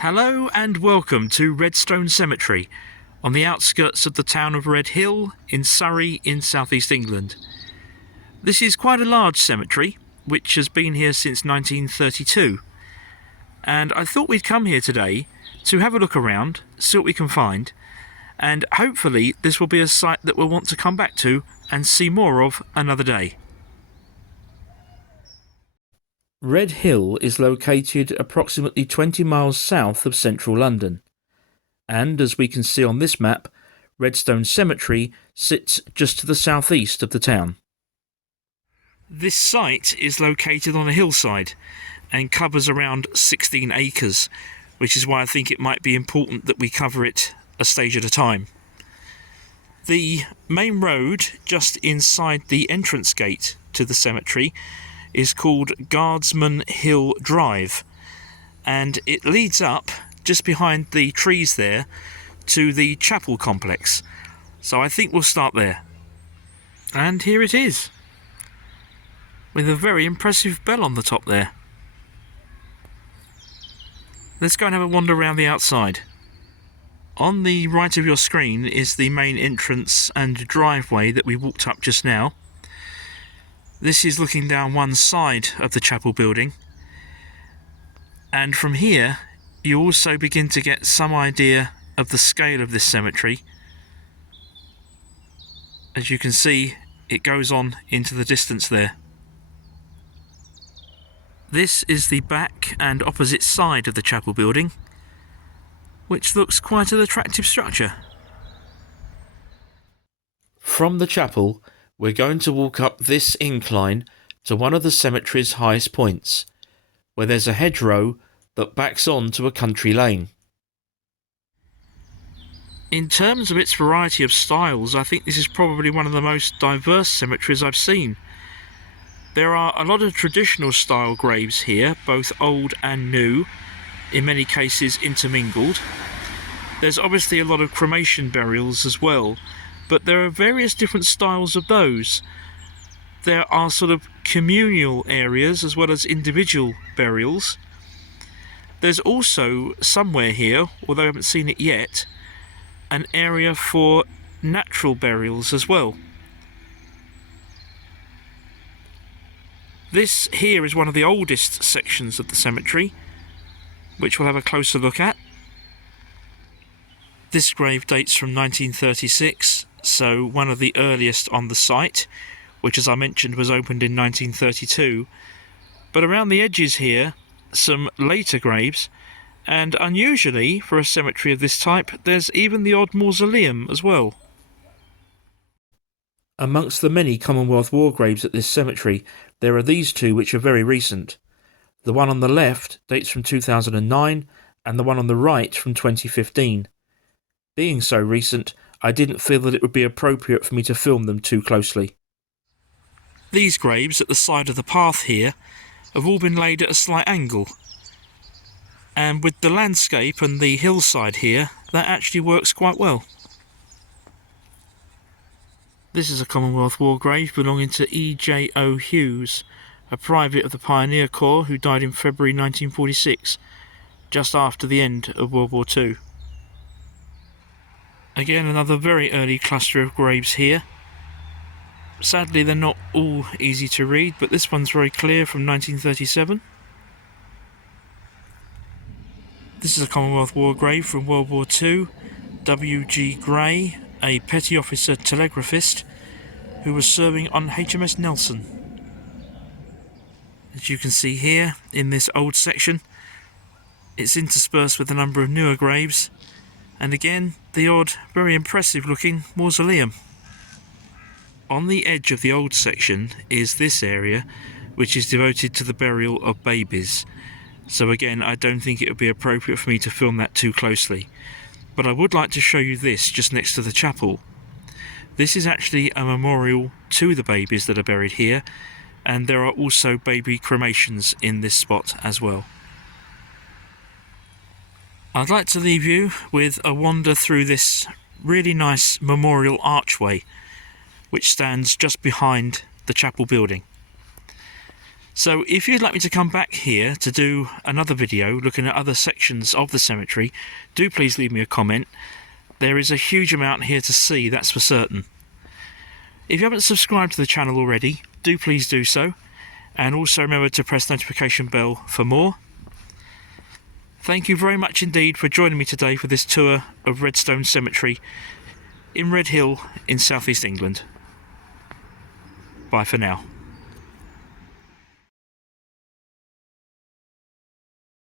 Hello and welcome to Redstone Cemetery on the outskirts of the town of Redhill in Surrey in southeast England. This is quite a large cemetery which has been here since 1932, and I thought we'd come here today to have a look around, see what we can find, and hopefully this will be a site that we'll want to come back to and see more of another day. Redhill is located approximately 20 miles south of central London, and as we can see on this map, Redstone Cemetery sits just to the southeast of the town. This site is located on a hillside and covers around 16 acres, which is why I think it might be important that we cover it a stage at a time. The main road just inside the entrance gate to the cemetery is called Guardsman Hill Drive, and it leads up just behind the trees there to the chapel complex. So I think we'll start there. And here it is, with a very impressive bell on the top there. Let's go and have a wander around the outside. On the right of your screen is the main entrance and driveway that we walked up just now. This is looking down one side of the chapel building, and from here you also begin to get some idea of the scale of this cemetery. As you can see, it goes on into the distance there. This is the back and opposite side of the chapel building, which looks quite an attractive structure. From the chapel, we're going to walk up this incline to one of the cemetery's highest points, where there's a hedgerow that backs on to a country lane. In terms of its variety of styles, I think this is probably one of the most diverse cemeteries I've seen. There are a lot of traditional style graves here, both old and new, in many cases intermingled. There's obviously a lot of cremation burials as well, but there are various different styles of those. There are sort of communal areas as well as individual burials. There's also somewhere here, although I haven't seen it yet, an area for natural burials as well. This here is one of the oldest sections of the cemetery, which we'll have a closer look at. This grave dates from 1936, so one of the earliest on the site, which as I mentioned was opened in 1932. But around the edges here, some later graves, and unusually for a cemetery of this type, there's even the odd mausoleum as well. Amongst the many Commonwealth War graves at this cemetery, there are these two which are very recent. The one on the left dates from 2009, and the one on the right from 2015. Being so recent, I didn't feel that it would be appropriate for me to film them too closely. These graves at the side of the path here have all been laid at a slight angle, and with the landscape and the hillside here, that actually works quite well. This is a Commonwealth War grave belonging to E.J.O. Hughes, a private of the Pioneer Corps who died in February 1946, just after the end of World War II. Again, another very early cluster of graves here. Sadly, they're not all easy to read, but this one's very clear, from 1937. This is a Commonwealth War grave from World War II. C.W.G.C, a petty officer telegraphist who was serving on HMS Nelson. As you can see here in this old section, it's interspersed with a number of newer graves, and again the odd, very impressive looking mausoleum. On the edge of the old section is this area, which is devoted to the burial of babies. So again, I don't think it would be appropriate for me to film that too closely. But I would like to show you this just next to the chapel. This is actually a memorial to the babies that are buried here, and there are also baby cremations in this spot as well. I'd like to leave you with a wander through this really nice memorial archway, which stands just behind the chapel building. So if you'd like me to come back here to do another video looking at other sections of the cemetery, do please leave me a comment. There is a huge amount here to see, that's for certain. If you haven't subscribed to the channel already, do please do so. And also remember to press the notification bell for more. Thank you very much indeed for joining me today for this tour of Redstone Cemetery in Redhill in South East England. Bye for now.